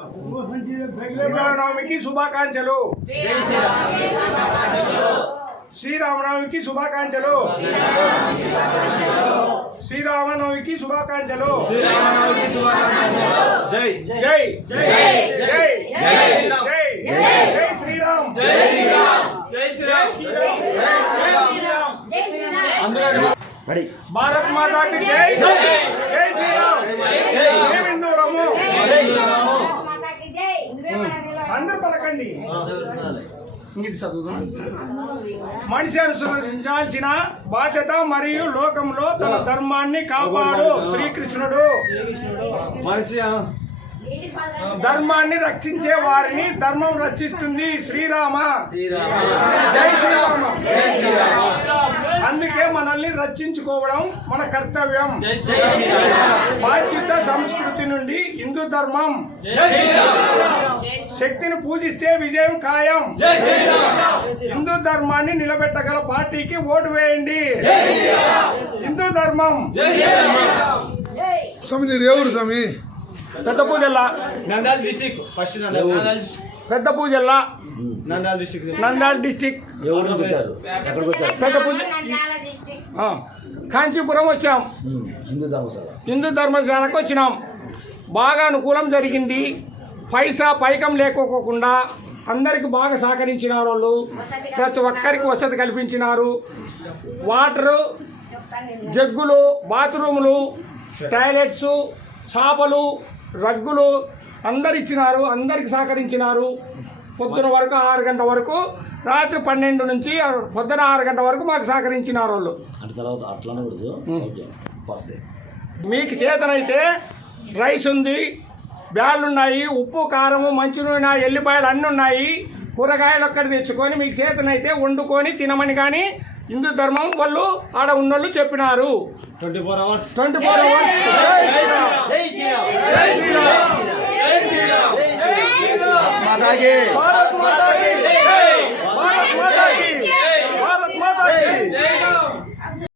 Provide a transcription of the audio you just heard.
శ్రీరామనవమికి శుభాకాంక్షలు. శ్రీరామనవమికి శుభాకాంక్షలు. శ్రీరామనవమికి శుభాకాంక్షలు. జై జై జై జై జై జై శ్రీరామ్. జై శ్రీరామ్. జై శ్రీరామ్. జై శ్రీరామ్. భారత్ మాతా కి జై. జై శ్రీరామ్. జై హిందూరము. అందరూ పలకండి. ఇది చదువు. మనిషి అనుసరించాల్సిన బాధ్యత మరియు లోకంలో తన ధర్మాన్ని కాపాడు శ్రీకృష్ణుడు. మనిషి ధర్మాన్ని రక్షించే వారిని ధర్మం రక్షిస్తుంది. శ్రీరామ. జై శ్రీరామ. అందుకే మనల్ని రక్షించుకోవడం మన కర్తవ్యం. బాధ్యత సంస్కృతి నుండి హిందూ ధర్మం. శక్తిని పూజిస్తే విజయం ఖాయం. హిందూ ధర్మాన్ని నిలబెట్టగల పార్టీకి ఓటు వేయండి. హిందూ ధర్మం. స్వామి ఎవరు స్వామి? పెద్ద పూజల్లా నంద్యాల డిస్ట్రిక్ట్. ఫస్ట్ పెద్ద పూజల్లా నంద్యాల డిస్ట్రిక్ట్. నంద్యాల డిస్టిక్ పెద్ద పూజ. కాంచీపురం వచ్చాం. హిందూ ధర్మశాలకు వచ్చినాం. బాగా అనుకూలం జరిగింది. పైసా పైకం లేకోకుండా అందరికి బాగా సహకరించినారు వాళ్ళు. ప్రతి ఒక్కరికి వసతి కల్పించినారు. వాటరు, జగ్గులు, బాత్రూములు, టాయిలెట్స్, చేపలు, రగ్గులు అందరు ఇచ్చినారు. అందరికి సహకరించినారు. పొద్దున వరకు 6 గంటల వరకు, రాత్రి 12 నుంచి పొద్దున 6 గంటల వరకు మాకు సహకరించినారు వాళ్ళు. మీకు చేతనైతే రైస్ ఉంది, బ్యాళ్ళు ఉన్నాయి, ఉప్పు కారము, మంచినూనె, ఎల్లిపాయలు అన్నీ ఉన్నాయి. కూరగాయలు ఒక్కటి తెచ్చుకొని మీకు చేతనైతే వండుకొని తినమని కానీ హిందూ ధర్మం వాళ్ళు ఆడ ఉన్నోళ్ళు చెప్పినారు. 24 hours. 24 hours. జై శ్రీరామ్. జై శ్రీరామ్. జై శ్రీరామ్. మాతాకి